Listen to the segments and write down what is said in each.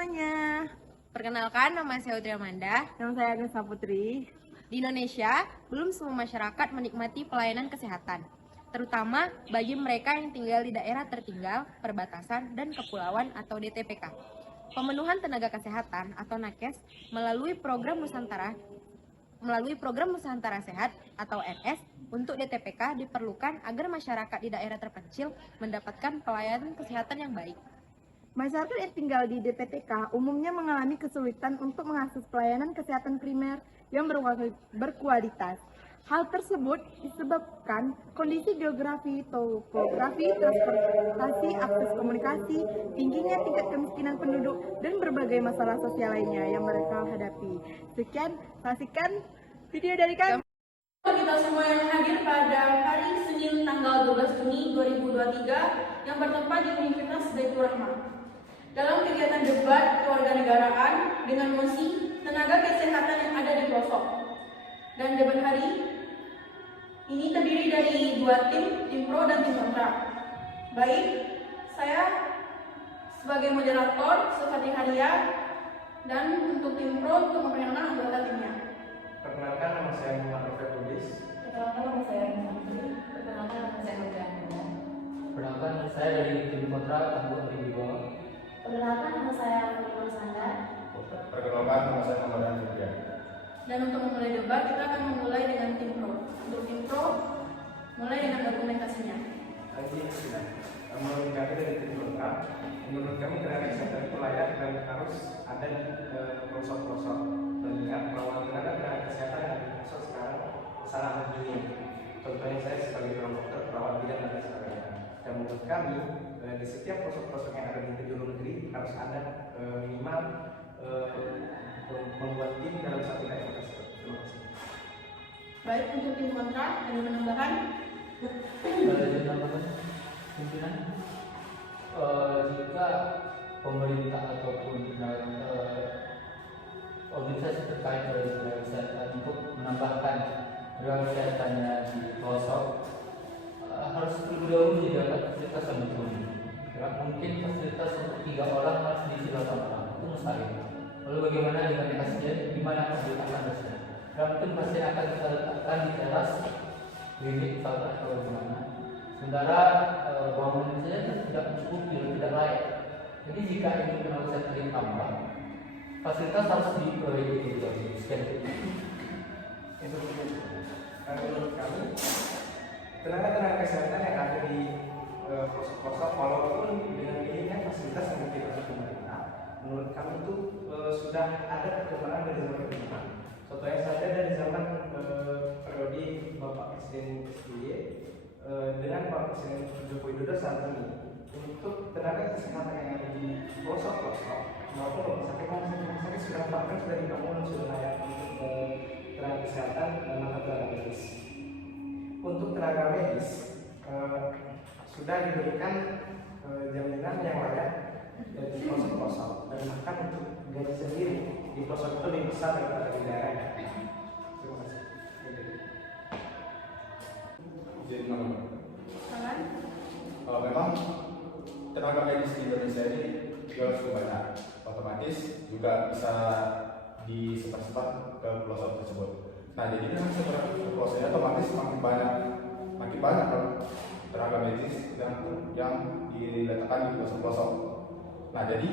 semuanya. Perkenalkan, nama saya Udri Amanda. Nama saya Agnes Putri. Di Indonesia, belum semua masyarakat menikmati pelayanan kesehatan, terutama bagi mereka yang tinggal di daerah tertinggal, perbatasan, dan kepulauan atau DTPK. Pemenuhan tenaga kesehatan atau nakes melalui program Nusantara Sehat atau NS untuk DTPK diperlukan agar masyarakat di daerah terpencil mendapatkan pelayanan kesehatan yang baik. Masyarakat yang tinggal di DPTK umumnya mengalami kesulitan untuk mengakses pelayanan kesehatan primer yang berkualitas. Hal tersebut disebabkan kondisi geografi, topografi, transportasi, akses komunikasi, tingginya tingkat kemiskinan penduduk, dan berbagai masalah sosial lainnya yang mereka hadapi. Sekian, saksikan video dari kami. Kita semua yang hadir pada hari Senin tanggal 12 Juni 2023 yang bertempat di Universitas Baitur Rahmah. Dalam kegiatan debat kewarganegaraan dengan mosi tenaga kesehatan yang ada di pelosok. Dan debat hari ini terdiri dari dua tim pro dan tim kontra. Baik, saya sebagai moderator Sufati Haria, dan untuk tim pro untuk memperkenalkan anggota timnya. Perkenalkan, nama saya Muhammad Rafiq Lubis. Perkenalkan, nama saya Santri. Perkenalkan, nama saya Nurjan. Perkenalkan, saya dari tim kontra Tangguh Wibawa. Perkenalkan, nama saya Fatimah Sandar. Perkenalkan, nama saya Muhammad Nurjan. Dan untuk memulai debat, kita akan memulai dengan tim pro. Untuk tim pro, mulai dengan argumentasinya. Menurut kami dari tim kontra, menurut kami tenaga kesehatan itu layak dan harus ada di pelosok-pelosok. Mengingat bahwa tenaga kesehatan yang di pelosok sekarang sangat minim. Contohnya saya sebagai dokter, perawat bidang dan lain sebagainya. Dan menurut kami di setiap pelosok-pelosok yang ada di penjuru negeri harus ada minimal membuat tim dalam satu daerah tersebut. Terima kasih. Baik, untuk tim kontra, ada menambahkan? Pimpinan, jika pemerintah ataupun organisasi terkait dari tenaga kesehatan untuk menambahkan tenaga kesehatannya di pelosok, harus terlebih dahulu menyediakan fasilitas yang mumpuni. Tidak mungkin fasilitas untuk 3 orang harus diisi 8 orang, itu mustahil. Lalu bagaimana dengan pasien? Di mana fasilitas pasien? Dan mungkin pasien akan kita letakkan di teras klinik atau di mana. Sementara bangunan saja tidak mencukupi dan tidak layak. Jadi jika ingin tenaga kesehatan ditambah, fasilitas harus diperbaiki. Sekian. Menurut kami, tenaga kesehatan yang ada di pelosok-pelosok, walaupun dengan minimnya fasilitas yang diberikan pemerintah, menurut kami itu sudah ada perkembangan dari zaman ke zaman. Contohnya saja dari zaman periode Bapak Presiden SBY dengan Pak Presiden Joko Widodo saat ini, untuk tenaga kesehatan yang ada di pelosok-pelosok maupun rumah sakit sudah bahkan sudah dibangun sudah layak untuk tenaga kesehatan dan tenaga medis. Untuk tenaga medis sudah diberikan jaminan yang layak di pelosok-pelosok, dan bahkan untuk gaji sendiri di pelosok itu lebih besar daripada di daerah. Terima kasih. Jadi nama. Salam. Memang tenaga medis di Indonesia ini juga cukup banyak, otomatis juga bisa disebar-sebar ke pelosok tersebut. Nah, jadi dengan sebar ke pelosoknya otomatis makin banyak tenaga medis yang diletakkan di pelosok-pelosok. Nah, jadi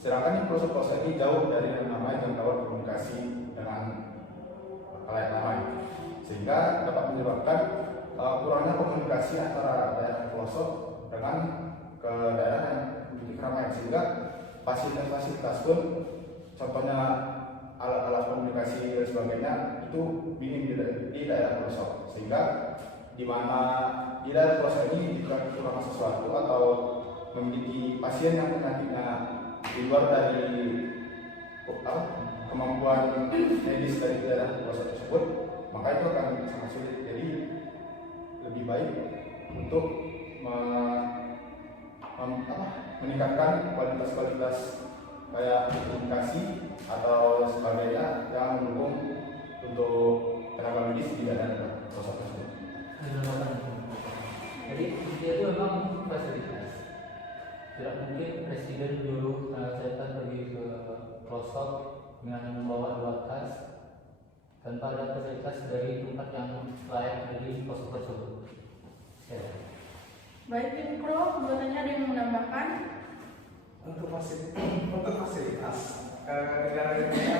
sedangkan di pelosok-pelosok ini jauh dari yang namanya jangkauan komunikasi dengan halayak ramai, sehingga dapat menyebabkan kurangnya komunikasi antara daerah pelosok dengan ke daerah yang memiliki keramaian, sehingga fasilitas-fasilitas pun, contohnya alat-alat komunikasi dan sebagainya itu minim di daerah pelosok, sehingga di mana di daerah pelosok ini jika kurang sesuatu atau memiliki pasien yang penyakitnya di luar dari kemampuan medis dari daerah pelosok tersebut, maka itu akan sangat sulit. Jadi lebih baik untuk meningkatkan kualitas kayak komunikasi atau sebagainya yang mendukung untuk tenaga medis di daerah pelosok tersebut. Jadi dia itu memang fasilitas. Tidak mungkin presiden menyuruh tenaga kesehatan pergi ke pelosok dengan membawa 2 tas tanpa ada fasilitas dari tempat yang layak dari pelosok tersebut. Baik, tim pro, kebutuhannya ada yang menambahkan? Untuk fasilitas negara Indonesia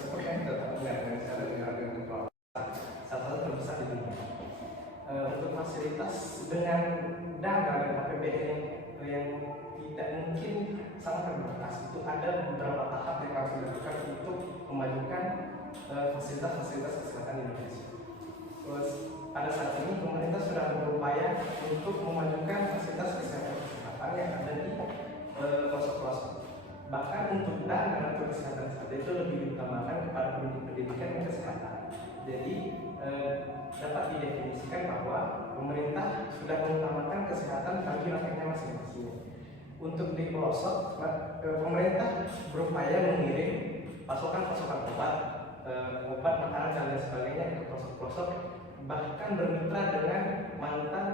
seperti yang kita tahu negara dengan kepulauan salah satu terbesar di dunia. Untuk fasilitas dengan dana dan APBN yang tidak mungkin sangat terbatas, itu ada beberapa tahap yang harus dilakukan untuk memajukan fasilitas-fasilitas kesehatan di Indonesia. Terus pada saat ini pemerintah sudah berupaya untuk memajukan fasilitas kesehatan yang ada di pelosok-pelosok. Bahkan untuk dana untuk kesehatan saja itu lebih diutamakan kepada pendidikan dan kesehatan. Jadi dapat didefinisikan bahwa pemerintah sudah mengutamakan kesehatan bagi rakyatnya masing-masing. Untuk di pelosok, pemerintah berupaya mengirim pasokan-pasokan obat, makanan dan lain sebagainya ke pelosok-pelosok, bahkan bermitra dengan mantan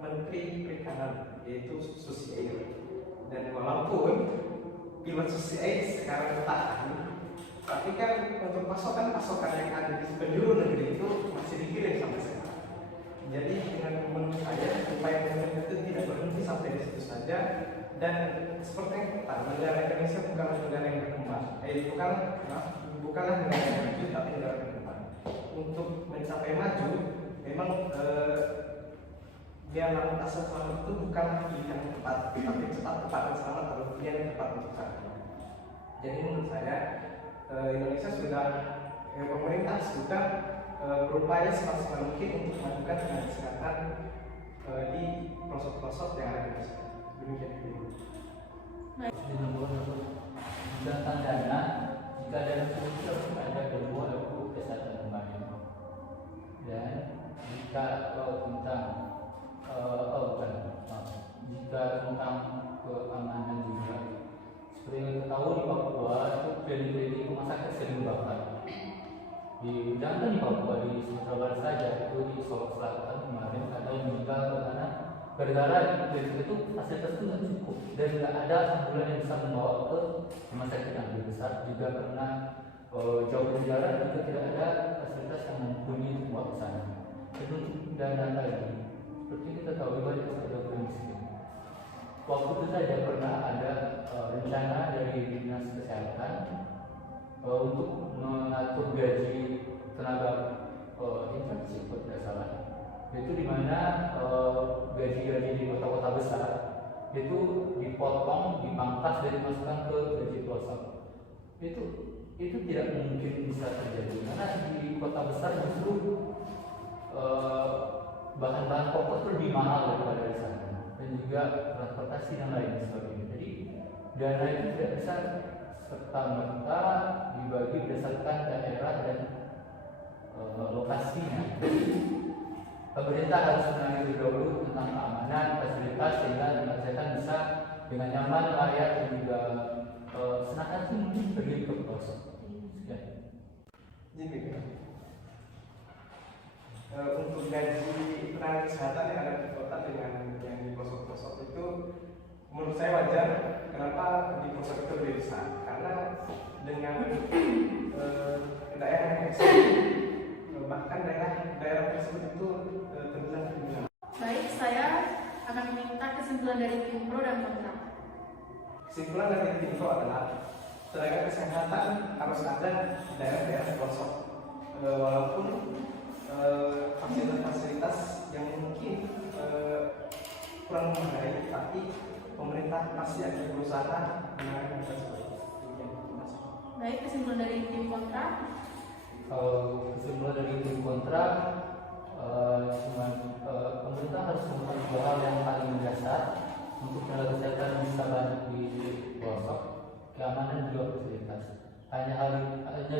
Menteri Perikanan yaitu Susi Air. Dan walaupun pilot Susi Air sekarang tahan, tapi kan untuk pasokan-pasokan yang ada di penjuru negeri itu masih dikirim sampai sekarang. Jadi dengan menurut saya upaya pemerintah itu tidak berhenti sampai di situ saja. Dan seperti yang kita tahu, negara Indonesia bukanlah negara yang berkembang, bukanlah negara yang maju, tapi negara berkembang. Untuk mencapai maju, memang jalan selamat itu bukanlah pilihan yang tepat, tapi cepat, tepat, dan selamat adalah pilihan yang tepat untuk saat ini. Jadi menurut saya Indonesia sudah, pemerintah sudah berupaya semaksimal mungkin untuk memajukan tenaga kesehatan di pelosok-pelosok yang ada di Indonesia. Demikian dulu. Tentang dana, jika dana sudah ada kedua untuk kesehatan kembali. Dan jika jika tentang keamanan juga, seperti yang kita tahu di Papua itu klinik-klinik rumah sakit sering dibakar. Jangan di Papua, di Sumatera Barat saja, itu di Sulawesi Selatan kemarin ada yang meninggal karena gara-gara klinik itu fasilitas itu nggak cukup dan nggak ada ambulan yang bisa membawa ke rumah sakit yang lebih besar. Juga karena jauh dari jarak juga tidak ada fasilitas yang mumpuni untuk membawa ke sana. Itu dana tadi, seperti kita tahu banyak saudara miskin. Waktu itu saja pernah ada rencana dari Dinas Kesehatan untuk mengatur gaji tenaga intensif, kalau tidak salah. Itu di mana gaji-gaji di kota-kota besar itu dipotong, dipangkas dan dimasukkan ke gaji pelosok. Itu tidak mungkin bisa terjadi karena di kota besar justru bahan-bahan pokok itu lebih mahal daripada di sana, dan juga transportasi dan lain sebagainya. Jadi dana itu tidak bisa serta-merta dibagi berdasarkan daerah dan lokasinya. Jadi pemerintah harus menangani dulu tentang keamanan, fasilitas sehingga tenaga kesehatan bisa dengan nyaman, layak dan juga senang mungkin pergi ke pelosok. Sekian. Jadi untuk gaji tenaga kesehatan yang ada di kota dengan yang di pelosok-pelosok itu menurut saya wajar. Kenapa di pelosok itu lebih besar? Karena dengan daerah yang ekstrim, bahkan daerah tersebut itu terbilang kriminal. Baik, saya akan meminta kesimpulan dari tim pro dan kontra. Kesimpulan dari tim pro adalah tenaga kesehatan harus ada di daerah-daerah pelosok. Walaupun fasilitas-fasilitas yang mungkin kurang memadai, tapi pemerintah pasti akan berusaha menangani tersebut. Baik, kesimpulan dari tim kontra. Kesimpulan dari tim kontra, pemerintah harus melakukan dua hal yang paling mendasar untuk tenaga kesehatan bisa banyak di pelosok, keamanan juga fasilitas. Hanya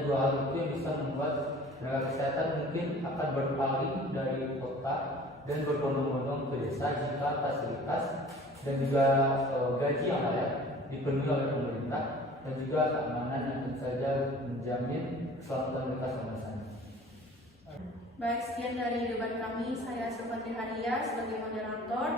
dua hal itu yang bisa membuat tenaga kesehatan mungkin akan berpaling dari kota dan berbondong-bondong ke desa jika fasilitas dan juga gaji yang layak dipenuhi oleh pemerintah dan juga keamanan yang tentu saja menjamin keselamatan mereka selama sana. Baik, sekian dari debat kami. Saya Supati Haria sebagai moderator.